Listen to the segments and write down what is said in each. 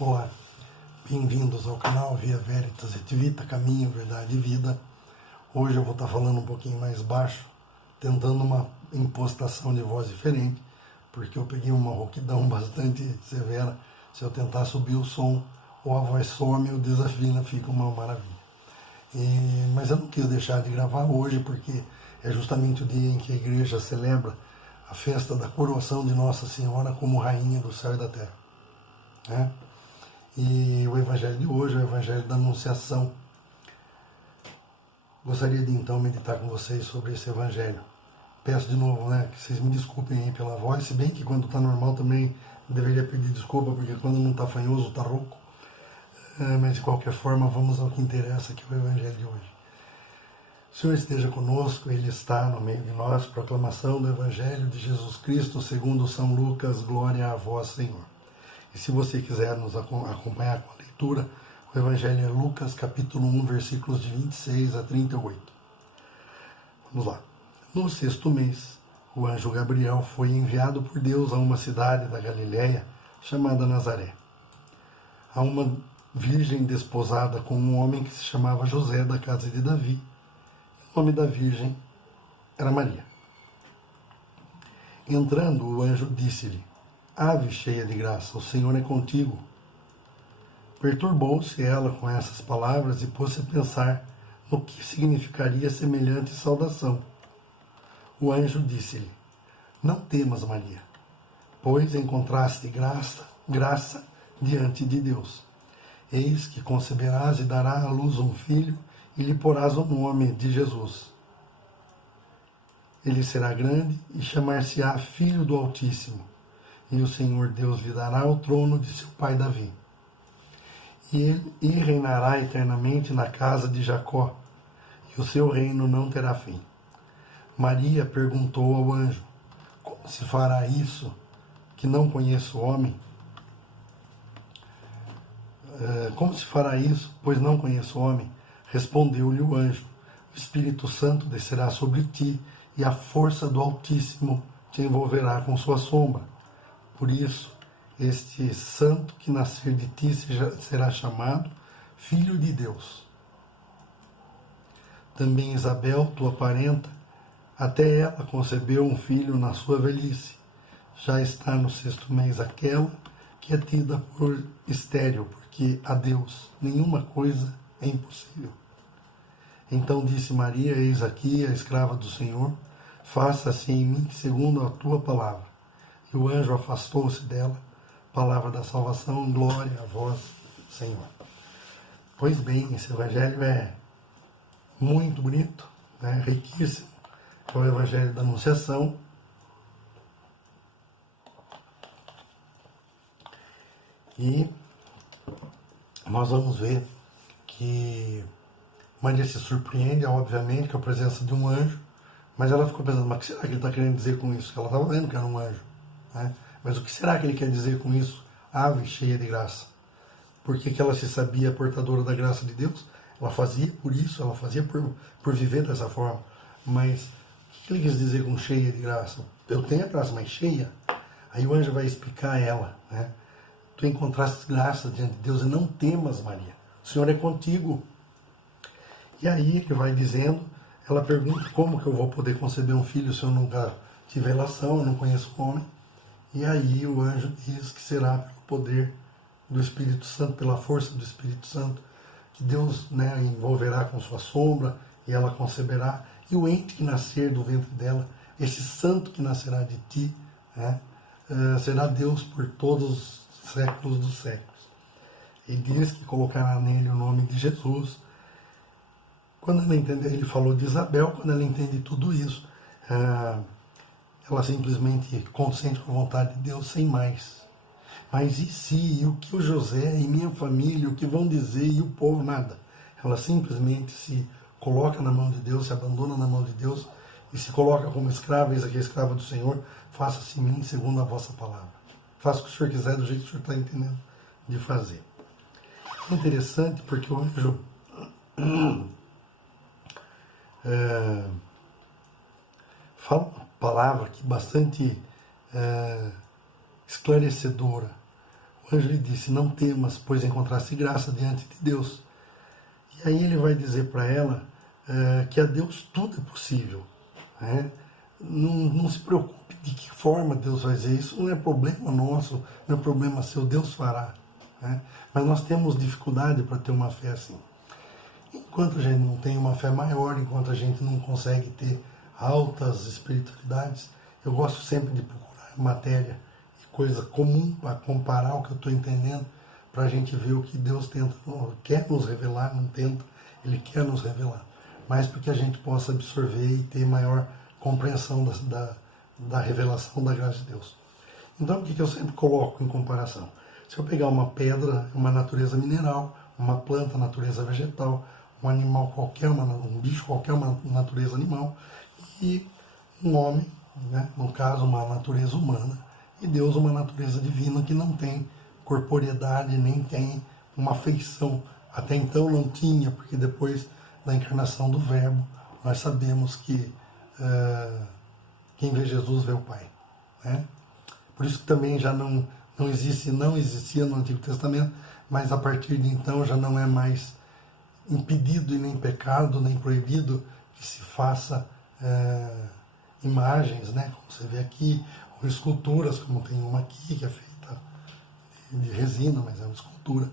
Olá, bem-vindos ao canal Via Veritas et Vita, Caminho, Verdade e Vida. Hoje eu vou estar falando um pouquinho mais baixo, tentando uma impostação de voz diferente, porque eu peguei uma rouquidão bastante severa. Se eu tentar subir o som, ou a voz some ou desafina, fica uma maravilha. Mas eu não quis deixar de gravar hoje, porque é justamente o dia em que a igreja celebra a festa da coroação de Nossa Senhora como Rainha do Céu e da Terra, né? E o Evangelho de hoje é o Evangelho da Anunciação. Gostaria de então meditar com vocês sobre esse Evangelho. Peço de novo, que vocês me desculpem aí pela voz, se bem que quando está normal também deveria pedir desculpa, porque quando não está fanhoso está rouco. Mas de qualquer forma, vamos ao que interessa, que é o Evangelho de hoje. O Senhor esteja conosco, Ele está no meio de nós. Proclamação do Evangelho de Jesus Cristo segundo São Lucas. Glória a vós, Senhor. E se você quiser nos acompanhar com a leitura, o Evangelho é Lucas, capítulo 1, versículos de 26 a 38. Vamos lá. No 6º mês, o anjo Gabriel foi enviado por Deus a uma cidade da Galiléia chamada Nazaré, a uma virgem desposada com um homem que se chamava José, da casa de Davi. O nome da virgem era Maria. Entrando, o anjo disse-lhe: Ave cheia de graça, o Senhor é contigo. Perturbou-se ela com essas palavras e pôs-se a pensar no que significaria semelhante saudação. O anjo disse-lhe: Não temas, Maria, pois encontraste graça diante de Deus. Eis que conceberás e darás à luz um filho, e lhe porás o nome de Jesus. Ele será grande e chamar-se-á Filho do Altíssimo. E o Senhor Deus lhe dará o trono de seu pai Davi. E reinará eternamente na casa de Jacó, e o seu reino não terá fim. Maria perguntou ao anjo: Como se fará isso, que não conheço homem? Como se fará isso, pois não conheço homem? Respondeu-lhe o anjo: O Espírito Santo descerá sobre ti, e a força do Altíssimo te envolverá com sua sombra. Por isso, este santo que nascer de ti será chamado Filho de Deus. Também Isabel, tua parenta, até ela concebeu um filho na sua velhice. Já está no 6º mês aquela que é tida por estéril, porque a Deus nenhuma coisa é impossível. Então disse Maria: Eis aqui a escrava do Senhor, faça-se em mim segundo a tua palavra. E o anjo afastou-se dela. Palavra da salvação, glória a vós, Senhor. Pois bem, esse Evangelho é muito bonito, riquíssimo. É o Evangelho da Anunciação. E nós vamos ver que Maria se surpreende, obviamente, com a presença de um anjo, mas ela ficou pensando: mas o que será que ele está querendo dizer com isso? Ela estava vendo que era um anjo, Mas o que será que ele quer dizer com isso? Ave cheia de graça. Por que ela se sabia portadora da graça de Deus? Ela fazia por isso, ela fazia por viver dessa forma. Mas o que ele quis dizer com cheia de graça? Eu tenho a graça, mas cheia? Aí o anjo vai explicar a ela, Tu encontraste graça diante de Deus, e não temas, Maria. O Senhor é contigo. E aí ele vai dizendo, ela pergunta: como que eu vou poder conceber um filho se eu nunca tive relação, eu não conheço homem? E aí o anjo diz que será pelo poder do Espírito Santo, pela força do Espírito Santo, que Deus envolverá com sua sombra, e ela conceberá. E o ente que nascer do ventre dela, esse santo que nascerá de ti, será Deus por todos os séculos dos séculos. E diz que colocará nele o nome de Jesus. Quando ela entende, ele falou de Isabel, quando ela entende tudo isso, ela simplesmente consente com a vontade de Deus, sem mais. Mas e se, e o que o José e minha família, o que vão dizer, e o povo, nada. Ela simplesmente se coloca na mão de Deus, se abandona na mão de Deus, e se coloca como escrava. Eis aqui a escrava do Senhor, faça-se em mim segundo a vossa palavra. Faça o que o Senhor quiser, do jeito que o Senhor está entendendo de fazer. É interessante porque o anjo fala uma palavra aqui bastante esclarecedora. o anjo lhe disse, não temas, pois encontraste graça diante de Deus. E aí ele vai dizer para ela que a Deus tudo é possível. Né? Não se preocupe de que forma Deus vai fazer isso, não é problema nosso, não é problema seu, Deus fará. Né? Mas nós temos dificuldade para ter uma fé assim. Enquanto a gente não tem uma fé maior, enquanto a gente não consegue ter altas espiritualidades, eu gosto sempre de procurar matéria e coisa comum para comparar o que eu estou entendendo, para a gente ver o que Deus quer nos revelar, não tenta, Ele quer nos revelar, mas para que a gente possa absorver e ter maior compreensão da revelação da graça de Deus. Então, o que eu sempre coloco em comparação? Se eu pegar uma pedra, uma natureza mineral, uma planta, natureza vegetal, um animal qualquer, um bicho qualquer, uma natureza animal, e um homem, né, no caso uma natureza humana, e Deus uma natureza divina que não tem corporeidade, nem tem uma feição. Até então não tinha, porque depois da encarnação do Verbo, nós sabemos que quem vê Jesus vê o Pai. Né? Por isso que também já não existia no Antigo Testamento, mas a partir de então já não é mais impedido e nem pecado, nem proibido que se faça imagens, né, como você vê aqui, ou esculturas, como tem uma aqui que é feita de resina, mas é uma escultura,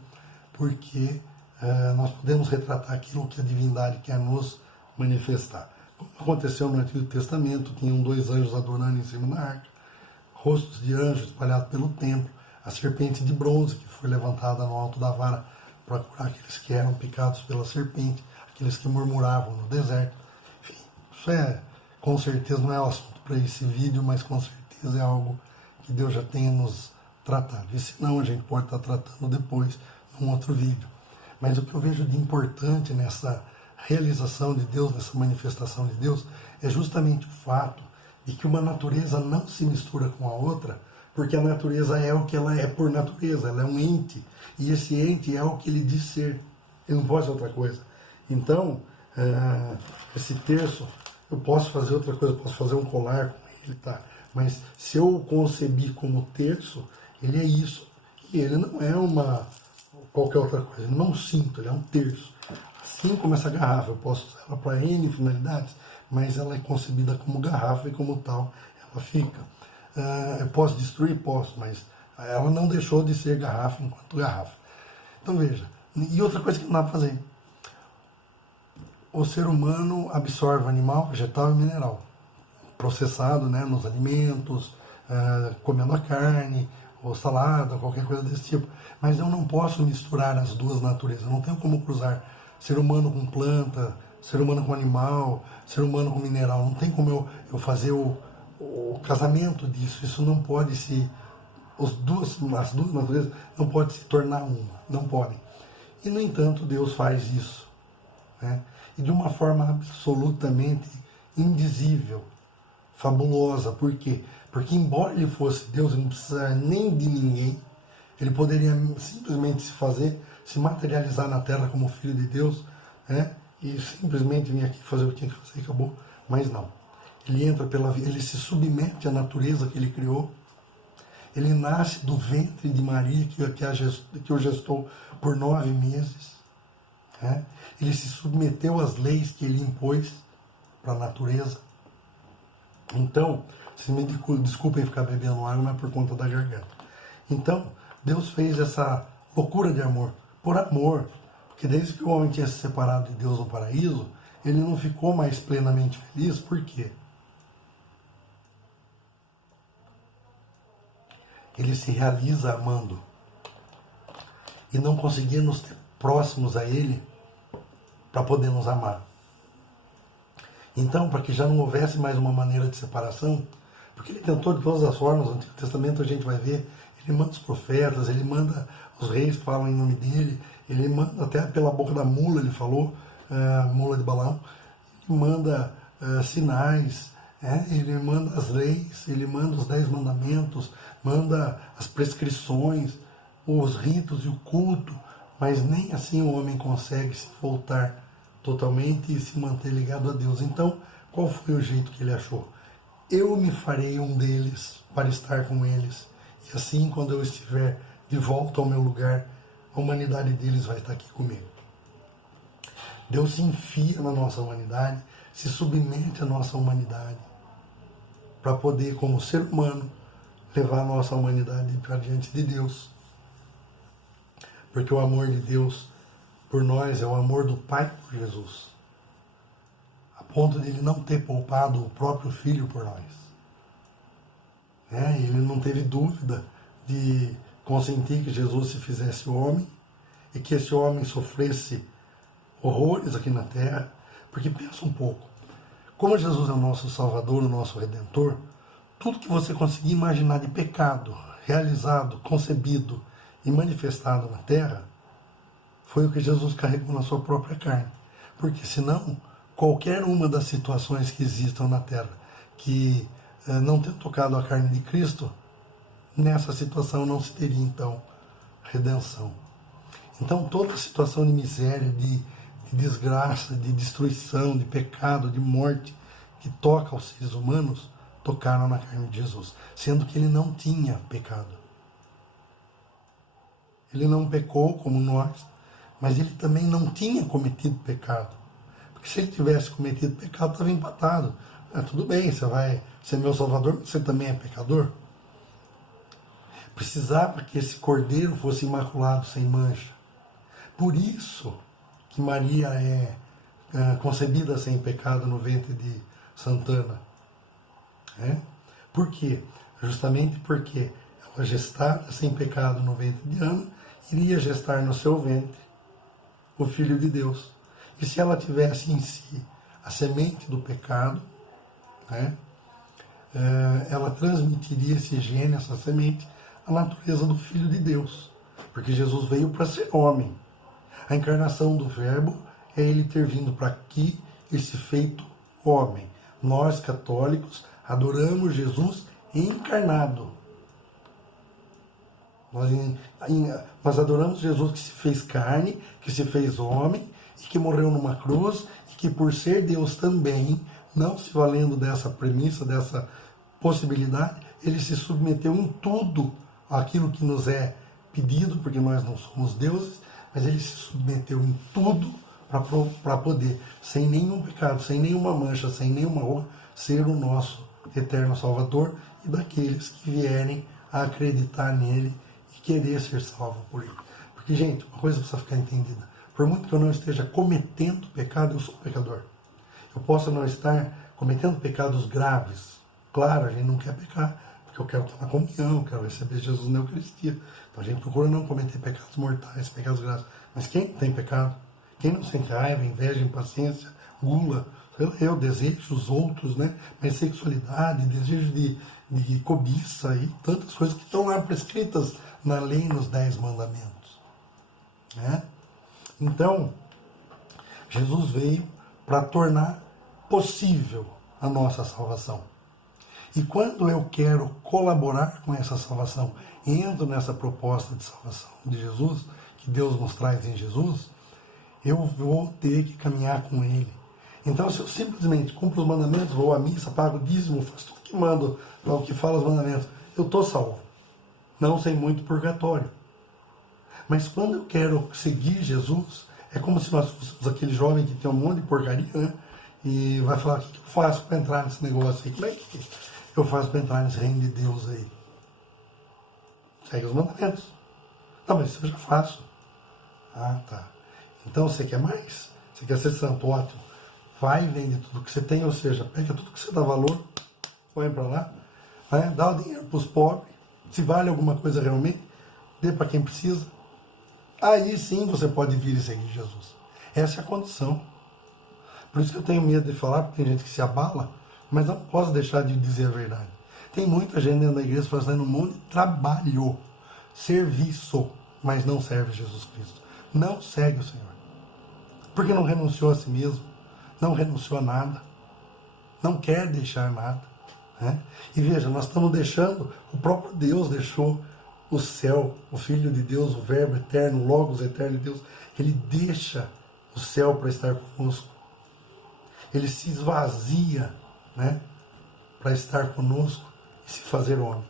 porque nós podemos retratar aquilo que a divindade quer nos manifestar. Como aconteceu no Antigo Testamento, tinham 2 anjos adorando em cima da arca, rostos de anjos espalhados pelo templo, a serpente de bronze que foi levantada no alto da vara para curar aqueles que eram picados pela serpente, aqueles que murmuravam no deserto. Enfim, isso com certeza não é o assunto para esse vídeo, mas com certeza é algo que Deus já tenha nos tratado. E se não, a gente pode estar tratando depois, num outro vídeo. Mas o que eu vejo de importante nessa realização de Deus, nessa manifestação de Deus, é justamente o fato de que uma natureza não se mistura com a outra, porque a natureza é o que ela é por natureza, ela é um ente, e esse ente é o que ele diz ser, ele não pode ser outra coisa. Então, esse terço, eu posso fazer outra coisa, eu posso fazer um colar com ele, tá? Mas se eu o concebi como terço, ele é isso, e ele não é qualquer outra coisa, ele não é um cinto, ele é um terço. Assim como essa garrafa, eu posso usar ela para N finalidades, mas ela é concebida como garrafa e como tal ela fica. Eu posso destruir? Posso, mas ela não deixou de ser garrafa enquanto garrafa. Então veja, e outra coisa que não dá para fazer. O ser humano absorve animal, vegetal e mineral, processado, né, nos alimentos, comendo a carne, ou salada, qualquer coisa desse tipo. Mas eu não posso misturar as duas naturezas, eu não tenho como cruzar ser humano com planta, ser humano com animal, ser humano com mineral. Não tem como eu fazer o casamento disso. Isso não pode as duas naturezas não podem se tornar uma, não podem. E, no entanto, Deus faz isso. Né? E de uma forma absolutamente indizível, fabulosa. Por quê? Porque, embora ele fosse Deus, ele não precisava nem de ninguém, ele poderia simplesmente se materializar na Terra como Filho de Deus, né? E simplesmente vir aqui fazer o que tinha que fazer e acabou. Mas não. Ele entra ele se submete à natureza que ele criou. Ele nasce do ventre de Maria, que o gestou por 9 meses. Né? Ele se submeteu às leis que ele impôs para a natureza. Então, vocês me desculpem ficar bebendo água, mas é por conta da garganta. Então, Deus fez essa loucura de amor, por amor. Porque desde que o homem tinha se separado de Deus no paraíso, ele não ficou mais plenamente feliz. Por quê? Ele se realiza amando. E não conseguia nos ter próximos a ele para poder nos amar. Então, para que já não houvesse mais uma maneira de separação, porque ele tentou de todas as formas, no Antigo Testamento a gente vai ver, ele manda os profetas, ele manda os reis que falam em nome dele, ele manda até pela boca da mula, ele falou, mula de Balaão, ele manda sinais, ele manda as leis, ele manda os 10 mandamentos, manda as prescrições, os ritos e o culto, mas nem assim o homem consegue se voltar totalmente e se manter ligado a Deus. Então, qual foi o jeito que ele achou? Eu me farei um deles para estar com eles, e assim, quando eu estiver de volta ao meu lugar, a humanidade deles vai estar aqui comigo. Deus se enfia na nossa humanidade, se submete à nossa humanidade, para poder, como ser humano, levar a nossa humanidade para diante de Deus. Porque o amor de Deus por nós é o amor do Pai por Jesus, a ponto de Ele não ter poupado o próprio Filho por nós. Ele não teve dúvida de consentir que Jesus se fizesse homem e que esse homem sofresse horrores aqui na terra. Porque pensa um pouco, como Jesus é o nosso Salvador, o nosso Redentor, tudo que você conseguir imaginar de pecado realizado, concebido e manifestado na terra, foi o que Jesus carregou na sua própria carne. Porque senão, qualquer uma das situações que existam na terra que não tenha tocado a carne de Cristo, nessa situação não se teria então redenção. Então toda situação de miséria, de desgraça, de destruição, de pecado, de morte que toca aos seres humanos, tocaram na carne de Jesus, sendo que ele não tinha pecado. Ele não pecou como nós, mas ele também não tinha cometido pecado. Porque se ele tivesse cometido pecado, estava empatado. Tudo bem, você vai ser meu Salvador, mas você também é pecador. Precisava que esse cordeiro fosse imaculado, sem mancha. Por isso que Maria é concebida sem pecado no ventre de Santana. Por quê? Justamente porque ela gestada sem pecado no ventre de Ana, iria gestar no seu ventre o Filho de Deus. E se ela tivesse em si a semente do pecado, ela transmitiria esse gene, essa semente, à natureza do Filho de Deus. Porque Jesus veio para ser homem. A encarnação do Verbo é ele ter vindo para aqui e se feito homem. Nós, católicos, adoramos Jesus encarnado. Nós adoramos Jesus que se fez carne, que se fez homem, e que morreu numa cruz, e que por ser Deus também, não se valendo dessa premissa, dessa possibilidade, ele se submeteu em tudo aquilo que nos é pedido, porque nós não somos deuses, mas ele se submeteu em tudo para poder, sem nenhum pecado, sem nenhuma mancha, sem nenhuma rua, ser o nosso eterno Salvador e daqueles que vierem a acreditar nele e querer ser salvo por ele. Porque, gente, uma coisa precisa ficar entendida. Por muito que eu não esteja cometendo pecado, eu sou pecador. Eu posso não estar cometendo pecados graves. Claro, a gente não quer pecar, porque eu quero estar na comunhão, eu quero receber Jesus na Eucaristia. Então a gente procura não cometer pecados mortais, pecados graves. Mas quem tem pecado? Quem não sente raiva, inveja, impaciência, gula, eu desejo os outros, mas sexualidade, desejo de cobiça e tantas coisas que estão lá prescritas na lei, nos 10 mandamentos. Então, Jesus veio para tornar possível a nossa salvação. E quando eu quero colaborar com essa salvação, entro nessa proposta de salvação de Jesus, que Deus nos traz em Jesus, eu vou ter que caminhar com Ele. Então, se eu simplesmente cumpro os mandamentos, vou à missa, pago o dízimo, faço tudo que mando, o que fala os mandamentos, eu estou salvo. Não sem muito purgatório. Mas quando eu quero seguir Jesus, é como se nós fôssemos aquele jovem que tem um monte de porcaria, e vai falar, o que eu faço para entrar nesse negócio aí? Como é que eu faço para entrar nesse reino de Deus aí? Segue os mandamentos. Não, mas isso eu já faço. Ah, tá. Então você quer mais? Você quer ser santo? Ótimo. Vai e vende tudo que você tem, ou seja, pega tudo que você dá valor, põe para lá, dá o dinheiro para os pobres, se vale alguma coisa realmente, dê para quem precisa. Aí sim você pode vir e seguir Jesus. Essa é a condição. Por isso que eu tenho medo de falar, porque tem gente que se abala, mas não posso deixar de dizer a verdade. Tem muita gente dentro da igreja fazendo um monte de trabalho, serviço, mas não serve Jesus Cristo. Não segue o Senhor. Porque não renunciou a si mesmo, não renunciou a nada, não quer deixar nada. E veja, nós estamos deixando, o próprio Deus deixou o céu, o Filho de Deus, o Verbo eterno, o Logos eterno de Deus, ele deixa o céu para estar conosco. Ele se esvazia, para estar conosco e se fazer homem.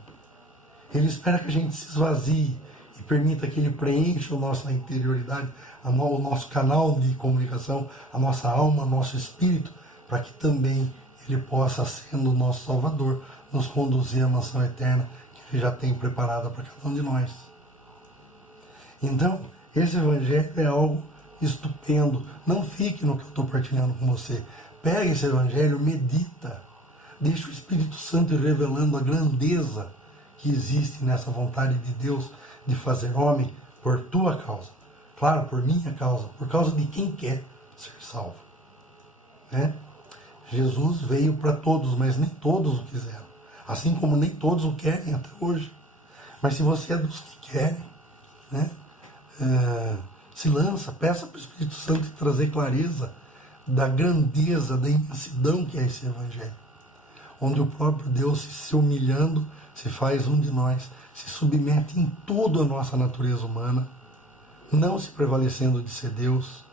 Ele espera que a gente se esvazie e permita que Ele preencha a nossa interioridade, o nosso canal de comunicação, a nossa alma, nosso espírito, para que também Ele possa, sendo o nosso Salvador, nos conduzir à mansão eterna que Ele já tem preparada para cada um de nós. Então, esse Evangelho é algo estupendo. Não fique no que eu estou partilhando com você. Pega esse Evangelho, medita. Deixa o Espírito Santo ir revelando a grandeza que existe nessa vontade de Deus de fazer homem por tua causa. Claro, por minha causa, por causa de quem quer ser salvo. Né? Jesus veio para todos, mas nem todos o quiseram. Assim como nem todos o querem até hoje. Mas se você é dos que querem, né? Se lança, peça para o Espírito Santo trazer clareza da grandeza, da imensidão que é esse Evangelho. Onde o próprio Deus, se humilhando, se faz um de nós, se submete em tudo a nossa natureza humana, não se prevalecendo de ser Deus,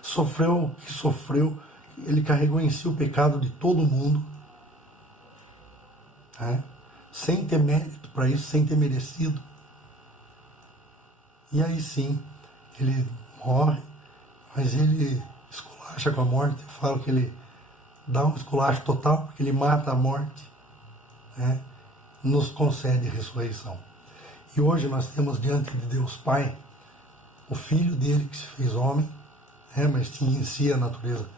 sofreu o que sofreu, Ele carregou em si o pecado de todo mundo, sem ter mérito para isso, sem ter merecido. E aí sim, Ele morre, mas Ele esculacha com a morte. Eu falo que Ele dá um esculacho total, porque Ele mata a morte, nos concede ressurreição. E hoje nós temos diante de Deus Pai, o Filho dele que se fez homem, mas tinha em si a natureza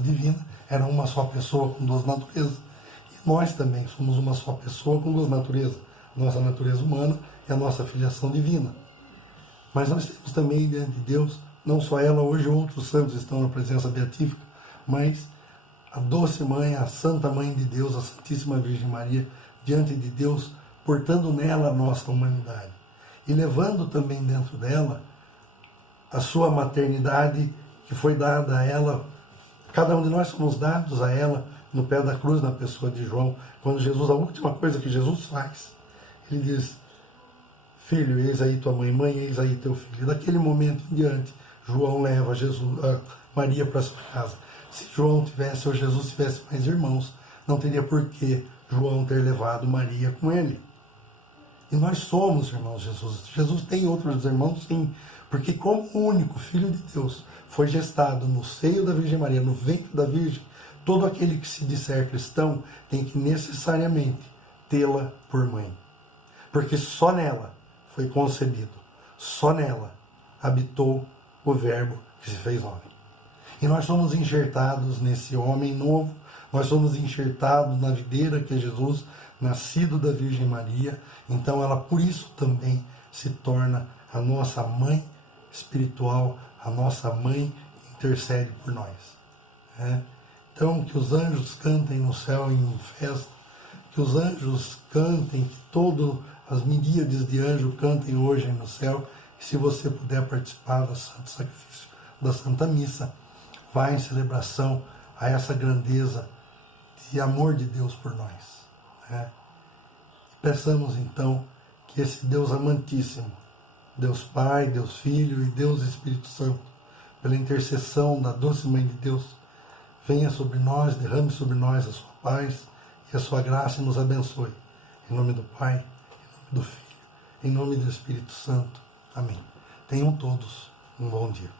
divina, era uma só pessoa com duas naturezas. E nós também somos uma só pessoa com duas naturezas, nossa natureza humana e a nossa filiação divina. Mas nós temos também diante de Deus, não só ela, hoje outros santos estão na presença beatífica, mas a doce mãe, a santa mãe de Deus, a Santíssima Virgem Maria, diante de Deus, portando nela a nossa humanidade. E levando também dentro dela a sua maternidade que foi dada a ela. Cada um de nós somos dados a ela no pé da cruz, na pessoa de João. Quando Jesus, a última coisa que Jesus faz, Ele diz: filho, eis aí tua mãe, mãe, eis aí teu filho. E daquele momento em diante, João leva Maria para sua casa. Se João tivesse, ou Jesus tivesse mais irmãos, não teria por que João ter levado Maria com ele. E nós somos irmãos de Jesus. Jesus tem outros irmãos, sim, porque como o único Filho de Deus foi gestado no seio da Virgem Maria, no ventre da Virgem, todo aquele que se disser cristão tem que necessariamente tê-la por mãe. Porque só nela foi concebido, só nela habitou o Verbo que se fez homem. E nós somos enxertados nesse homem novo, nós somos enxertados na videira que é Jesus, nascido da Virgem Maria. Então ela por isso também se torna a nossa mãe espiritual, a nossa mãe que intercede por nós. Então que os anjos cantem no céu em festa, que os anjos cantem, que todas as miríades de anjos cantem hoje no céu. E se você puder participar do Santo Sacrifício da Santa Missa, vá em celebração a essa grandeza de amor de Deus por nós. Peçamos então que esse Deus amantíssimo, Deus Pai, Deus Filho e Deus Espírito Santo, pela intercessão da doce Mãe de Deus, venha sobre nós, derrame sobre nós a sua paz e a sua graça e nos abençoe. Em nome do Pai, em nome do Filho, em nome do Espírito Santo. Amém. Tenham todos um bom dia.